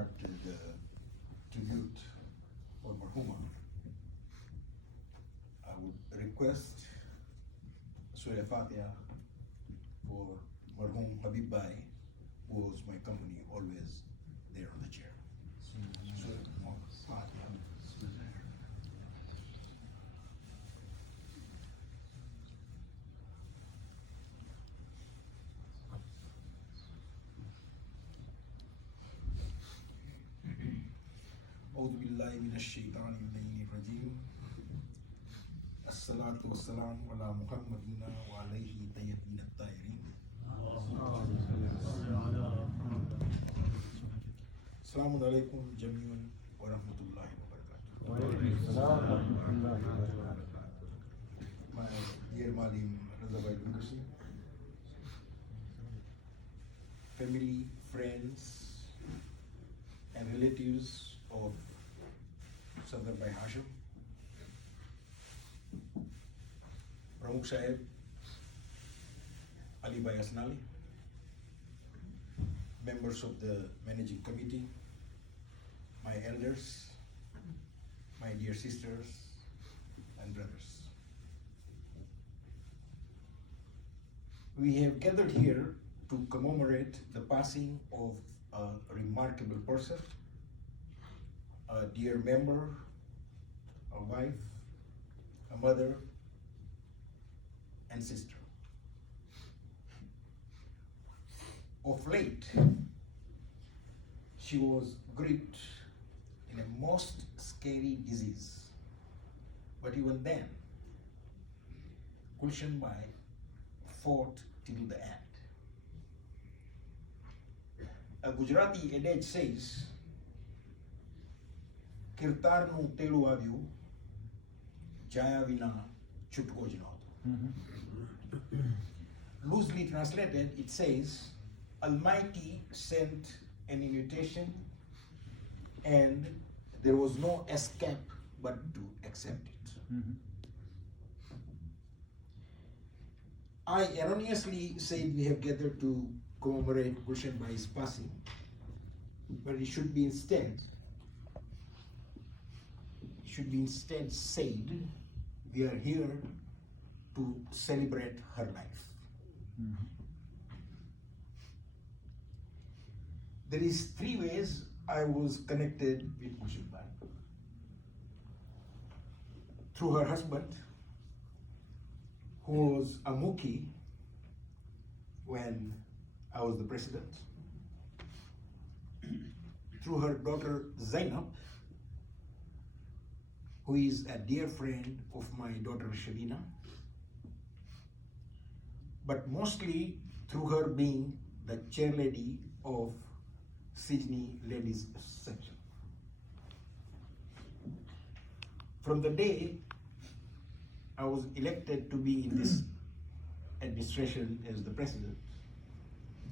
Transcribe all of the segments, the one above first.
start the tribute for Marhuma, I would request Surah Fatiha for Marhum Habib Bhai, who was my company always there on the chair. Surah Fatiha. أعوذ بالله من الشيطان الرجيم الصلاة والسلام على محمد وعليه طيبين الطاهرين السلام عليكم جميعا ورحمة الله وبركاته. My dear Malim Razabai University, family, friends, and relatives of Safderali Hasham, Pramukh Sahib, Ali Bhai Asnali, members of the managing committee, my elders, my dear sisters and brothers. We have gathered here to commemorate the passing of a remarkable person, a dear member, a wife, a mother, and sister. Of late, she was gripped in a most scary disease. But even then, Gulshanbai fought till the end. A Gujarati adage says, Kirtarnu telu avyu, jaya vina chutko jinoto. Loosely translated, it says, Almighty sent an invitation and there was no escape but to accept it. I erroneously said we have gathered to commemorate Gulshanbai's passing, but it should be instead said we are here to celebrate her life. There is 3 ways I was connected with Gulshanbai. Through her husband, who was a Mukhi when I was the president. Through her daughter Zainab, who is a dear friend of my daughter Shabina, but mostly through her being the chairlady of SIJNY ladies section. From the day I was elected to be in this administration as the president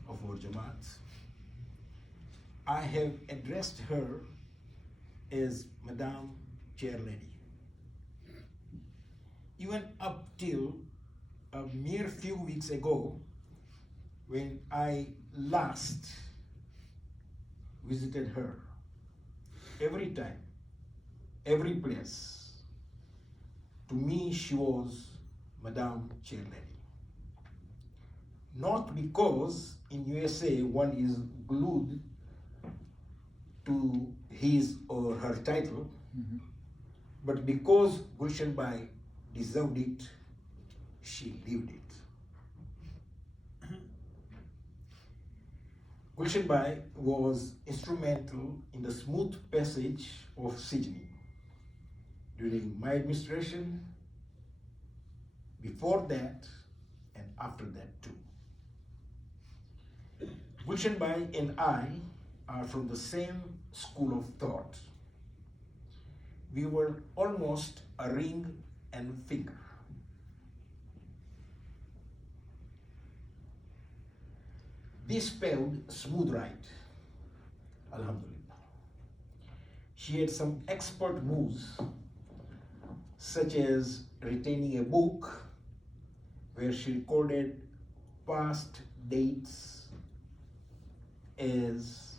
of our Jamaat, I have addressed her as Madam Chair Lady. Even up till a mere few weeks ago, when I last visited her, every time, every place, to me she was Madam Chair Lady. Not because in USA one is glued to his or her title, but because Gulshanbai deserved it, she lived it. Gulshanbai was instrumental in the smooth passage of SIJNY during my administration, before that, and after that too. Gulshanbai and I are from the same school of thought. We were almost a ring and finger. This spelled smooth ride, alhamdulillah. She had some expert moves, such as retaining a book where she recorded past dates as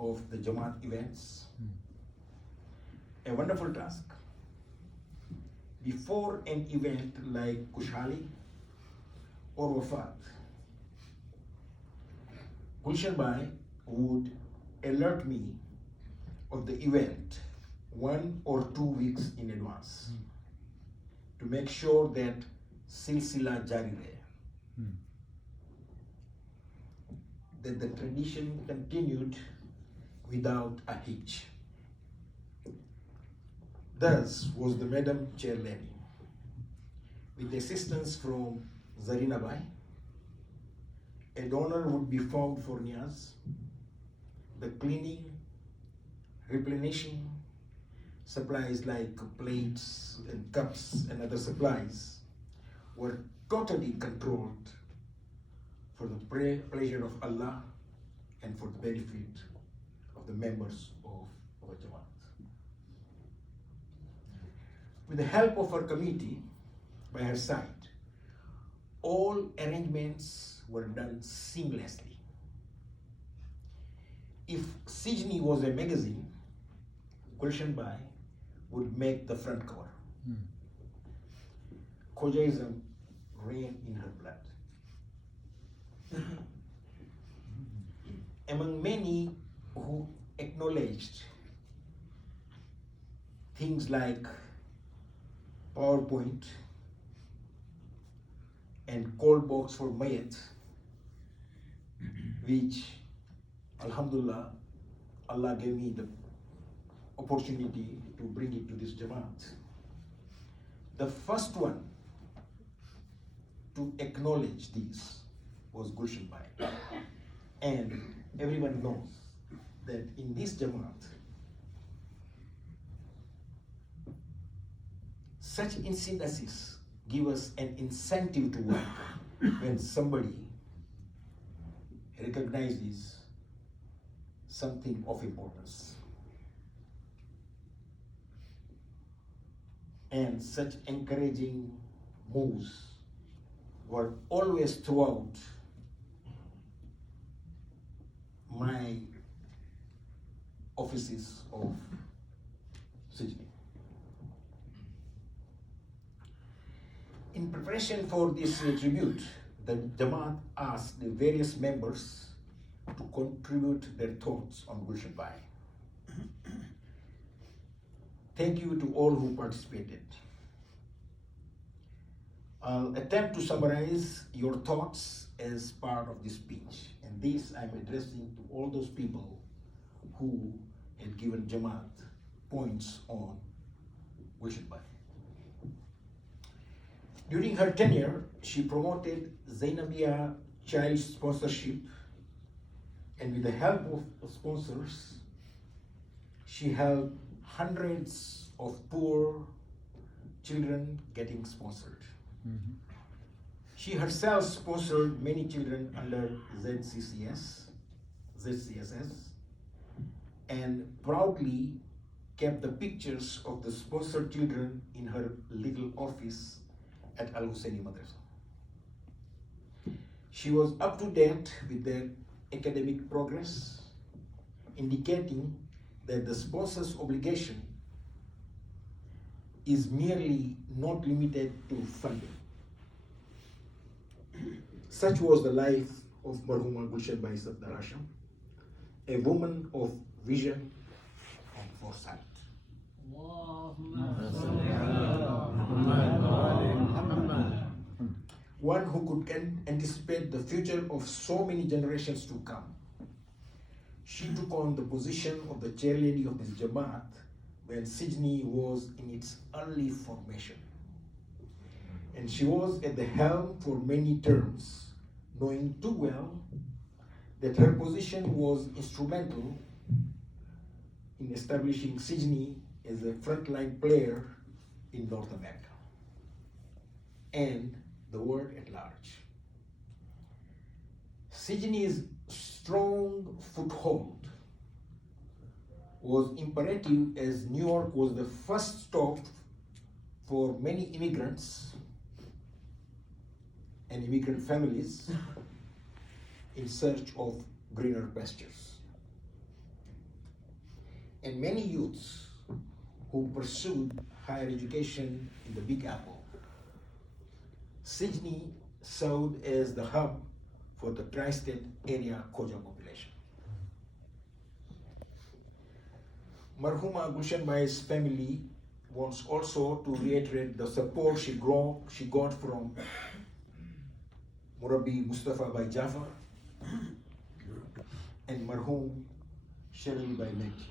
of the Jamaat events. A wonderful task. Before an event like Kushali or Wafat, Gulshanbai would alert me of the event 1 or 2 weeks in advance to make sure that silsila jari rahe, that the tradition continued without a hitch. Thus was the Madam Chair Lady. With assistance from Zarina Bai, a donor would be found for Niaz. The cleaning, replenishing, supplies like plates and cups and other supplies were totally controlled for the pleasure of Allah and for the benefit of the members of our Jamaat. With the help of our committee by her side, all arrangements were done seamlessly. If SIJNY was a magazine, Gulshanbai would make the front cover. Khojaism ran in her blood. Among many who acknowledged things like PowerPoint and call box for Mayat, which, Alhamdulillah, Allah gave me the opportunity to bring it to this Jamaat. The first one to acknowledge this was Gulshanbai. And everyone knows that in this Jamaat, such incidences give us an incentive to work when somebody recognizes something of importance. And such encouraging moves were always throughout my offices of SIJNY. In preparation for this tribute, the Jamaat asked the various members to contribute their thoughts on Gulshanbai. Thank you to all who participated. I'll attempt to summarize your thoughts as part of this speech, and this I'm addressing to all those people who had given Jamaat points on Gulshanbai. During her tenure, she promoted Zainabia child sponsorship, and with the help of sponsors, she helped hundreds of poor children getting sponsored. She herself sponsored many children under ZCSS, and proudly kept the pictures of the sponsored children in her little office at Al-Husseini Madrasa. She was up to date with their academic progress, indicating that the sponsor's obligation is merely not limited to funding. Such was the life of Marhuma Gulshanbai Safderali Hasham, a woman of vision and foresight. One who could anticipate the future of so many generations to come. She took on the position of the chairlady of this Jamaat when SIJNY was in its early formation. And she was at the helm for many terms, knowing too well that her position was instrumental in establishing SIJNY as a frontline player in North America and the world at large. SIJNY's strong foothold was imperative, as New York was the first stop for many immigrants and immigrant families in search of greener pastures. and many youths who pursued higher education in the Big Apple. SIJNY served as the hub for the tri-state area Khoja population. Marhuma Gulshanbai's family wants also to reiterate the support she got from Murabi Mustafa Bai Jafar and Marhum Sharali Bai Mekki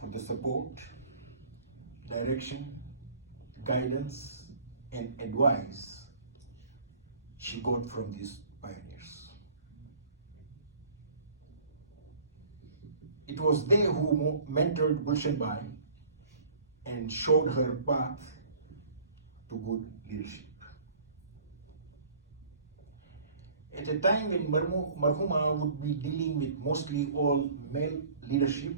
for the support, direction, guidance, and advice she got from these pioneers. It was they who mentored Gulshanbai and showed her path to good leadership. At a time when Marhuma would be dealing with mostly all male leadership,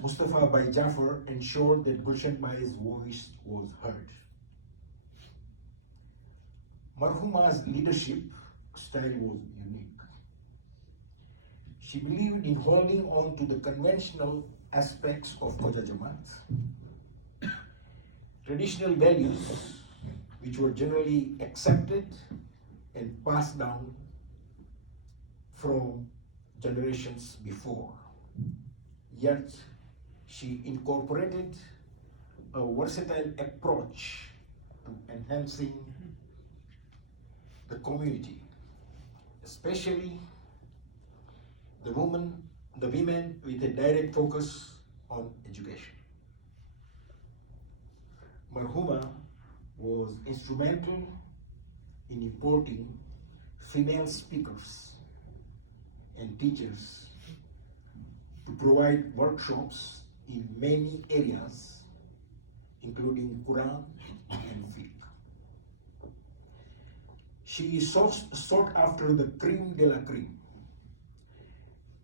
Mustafa Bai Jafar ensured that Gulshanbai's voice was heard. Marhuma's leadership style was unique. She believed in holding on to the conventional aspects of Khoja Jamaat, traditional values which were generally accepted and passed down from generations before. Yet, she incorporated a versatile approach to enhancing the community, especially the women with a direct focus on education. Marhuma was instrumental in importing female speakers and teachers to provide workshops in many areas, including Quran and fiqh. She sought after the cream de la cream.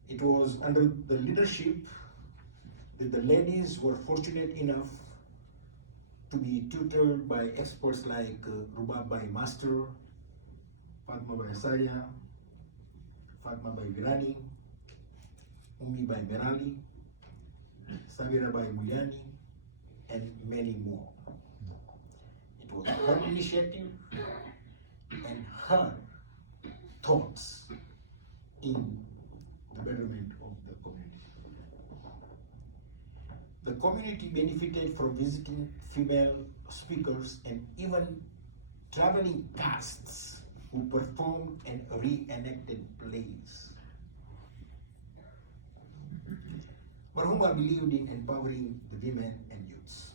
It was under the leadership that the ladies were fortunate enough to be tutored by experts like Rubab Bai Master, Fatma Bai Saya, Fatma Bai Dinani, Ummi Bai Merali, Sabira Bai Mulyani, and many more. It was her initiative and her thoughts in the betterment of the community. The community benefited from visiting female speakers and even traveling casts who performed and reenacted plays. Marhuma believed in empowering the women and youths.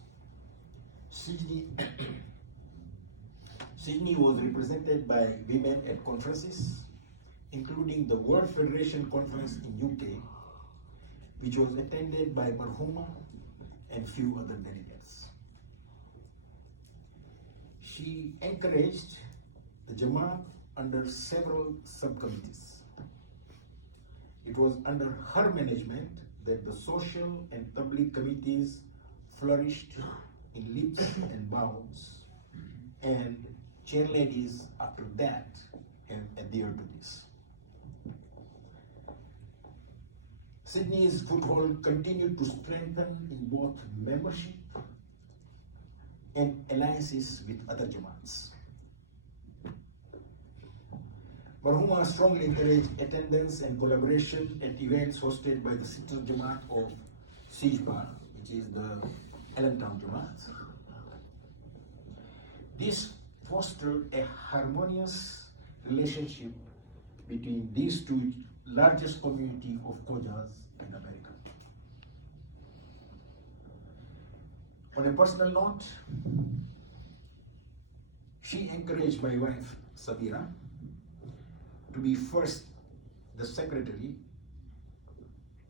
SIJNY was represented by women at conferences, including the World Federation Conference in UK, which was attended by Marhuma and few other delegates. She encouraged the Jamaat under several subcommittees. It was under her management that the social and public committees flourished in leaps and bounds, and chairladies after that have adhered to this. SIJNY's foothold continued to strengthen in both membership and alliances with other Jamaats. Marhuma strongly encouraged attendance and collaboration at events hosted by the sister Jamaat of Sijpar, which is the Allentown Jamaat. This fostered a harmonious relationship between these two largest community of Khojas in America. On a personal note, she encouraged my wife, Sabira, to be first the secretary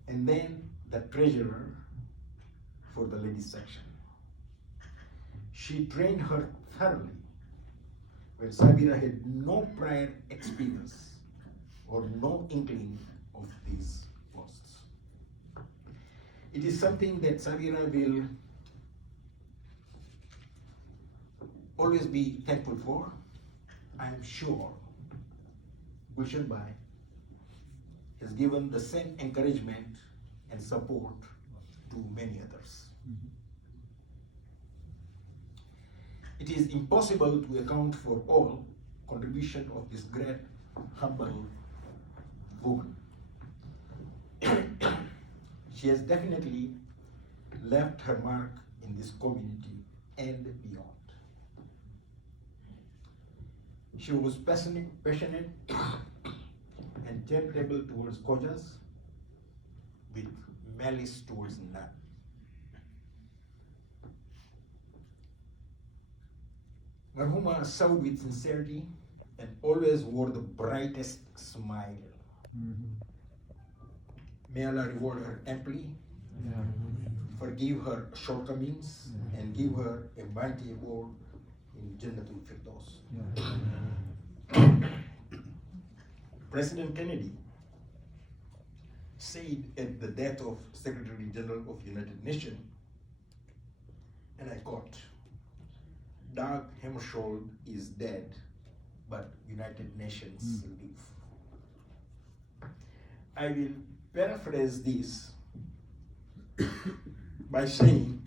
and then the treasurer for the ladies section. She trained her thoroughly when Sabira had no prior experience or no inkling of these posts. It is something that Sabira will always be thankful for. I am sure Gulshanbai has given the same encouragement and support to many others. It is impossible to account for all contribution of this great, humble woman. She has definitely left her mark in this community and beyond. She was passionate and charitable towards causes, with malice towards none. Marhuma served with sincerity and always wore the brightest smile. May Allah reward her amply, forgive her shortcomings, and give her a mighty award in Jannatul Firdaus. President Kennedy said at the death of Secretary General of United Nations, and I quote, "Dag Hammarskjöld is dead, but United Nations live." I will paraphrase this by saying,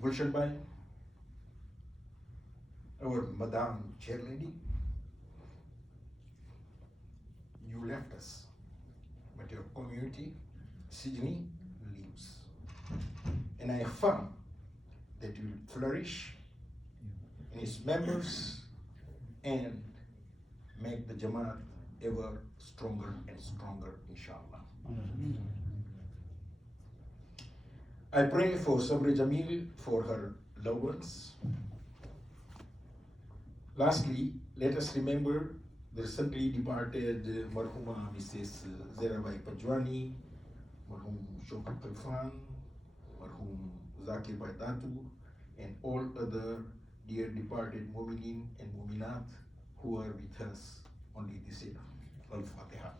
Gulshanbai, our Madam Chairlady, you left us, but your community, SIJNY, lives. And I affirm that you will flourish in its members and make the Jamaat ever stronger and stronger, inshallah. I pray for Sabri Jamil, for her loved ones. Lastly, let us remember the recently departed Marhuma Mrs. Zerabai Pajwani, Marhum Shokar Kalfan, Marhum Zakir Baidatu, and all other dear departed Mu'minin and Mu'minat who are with us only this year. Al-Fatiha.